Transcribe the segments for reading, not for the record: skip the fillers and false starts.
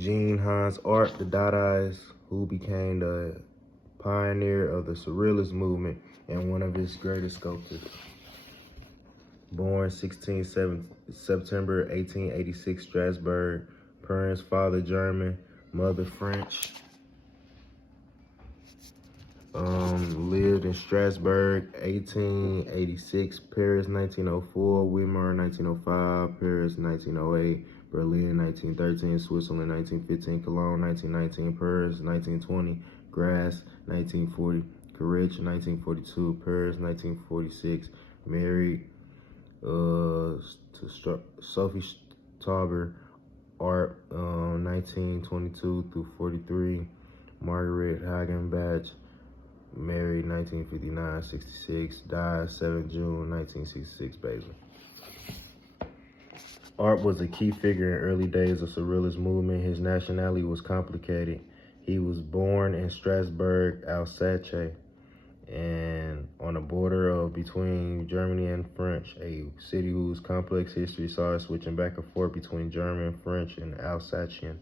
Jean Hans Art, the Dadaists, who became the pioneer of the Surrealist movement and one of its greatest sculptors. Born 16 September 1886, Strasbourg. Parents, father German, mother French. Lived in Strasbourg, 1886, Paris, 1904, Weimar, 1905, Paris, 1908, Berlin, 1913, Switzerland, 1915, Cologne, 1919, Paris, 1920, Grasse, 1940, Courage, 1942, Paris, 1946, married to Sophie Tauber, Art, 1922 through 43, Margaret Hagenbach, married 1959-66, died 7 June 1966, Basel. Art was a key figure in early days of Surrealist movement. His nationality was complicated. He was born in Strasbourg, Alsace, and on the border of between Germany and French, a city whose complex history saw it switching back and forth between German, French, and Alsatian.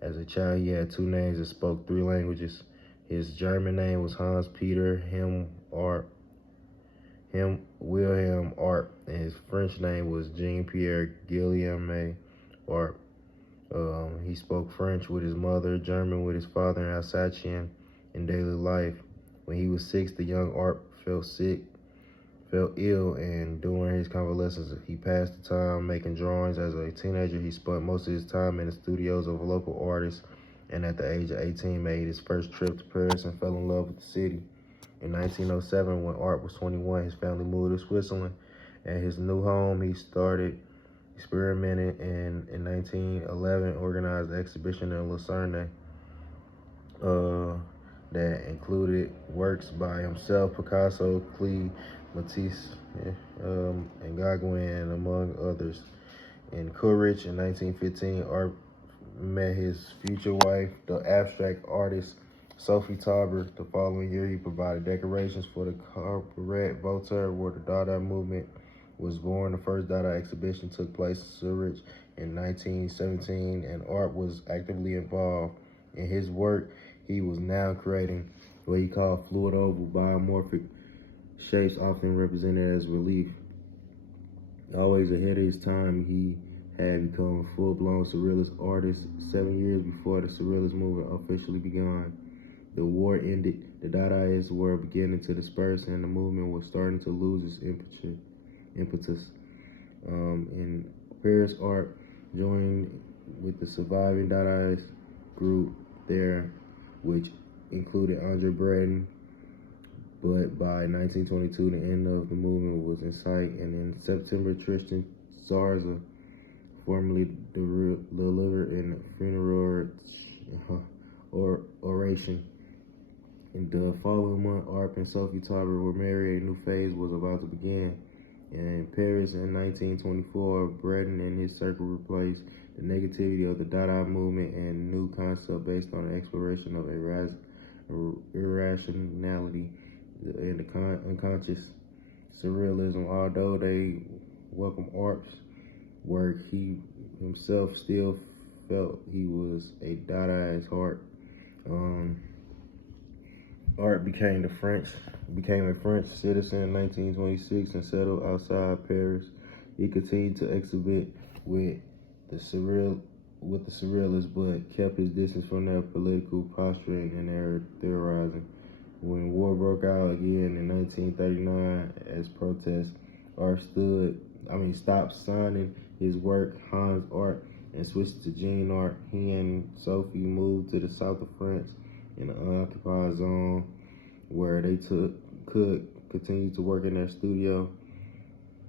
As a child, he had 2 names and spoke 3 languages. His German name was Hans Peter Wilhelm Art, and his French name was Jean-Pierre Guillaume Art. He spoke French with his mother, German with his father, and Alsatian in daily life. When he was 6, the young Art felt ill, and during his convalescence, he passed the time making drawings. As a teenager, he spent most of his time in the studios of local artists, and at the age of 18, made his first trip to Paris and fell in love with the city. In 1907, when Art was 21, his family moved to Switzerland. At his new home, he started experimenting, and in 1911, organized an exhibition in Lucerne that included works by himself, Picasso, Klee, Matisse, and Gauguin, among others. In Courage in 1915, Art met his future wife, the abstract artist Sophie Tauber. The following year, he provided decorations for the Cabaret Voltaire, where the Dada movement was born. The first Dada exhibition took place in Zurich in 1917, and Art was actively involved in his work. He was now creating what he called fluid oval biomorphic shapes, often represented as relief. Always ahead of his time, he had become a full-blown Surrealist artist 7 years before the Surrealist movement officially began. The war ended, the Dadaists were beginning to disperse, and the movement was starting to lose its impetus. In Paris, Art joined with the surviving Dadaist group there, which included Andre Breton, but by 1922, the end of the movement was in sight, and in September, Tristan Zarza formally delivered in funeral oration. In the following month, Art and Sophie Tauber were married. A new phase was about to begin. In Paris in 1924, Breton and his circle replaced the negativity of the Dada movement and new concept based on the exploration of irrationality and the unconscious. Surrealism, although they welcomed Art's work, he himself still felt he was a Dadaist heart. Art became a French citizen in 1926 and settled outside Paris. He continued to exhibit with the Surrealists, but kept his distance from their political posturing and their theorizing. When war broke out again in 1939 as protest, Art stopped signing his work, Hans Art, and switched to Jean Art. He and Sophie moved to the south of France in an unoccupied zone where they could continue to work in their studio.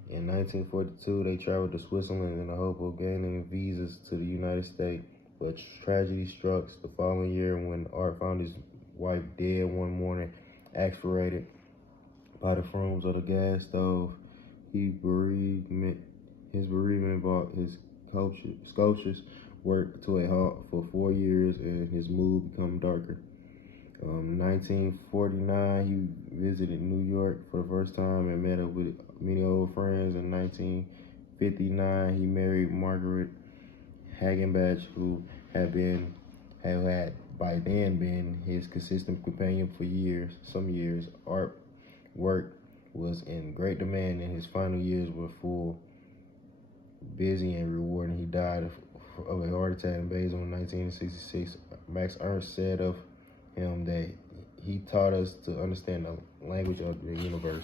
In 1942, they traveled to Switzerland in the hope of gaining visas to the United States, but tragedy struck the following year when Art found his wife dead one morning, aspirated by the fumes of the gas stove. His bereavement brought his sculptures work to a halt for 4 years, and his mood became darker. 1949, he visited New York for the first time and met up with many old friends. In 1959, he married Margaret Hagenbach, who had by then been his consistent companion for some years. Art work was in great demand, and his final years were full, busy, and rewarding. He died of a heart attack in Basel in 1966. Max Ernst said of him that he taught us to understand the language of the universe.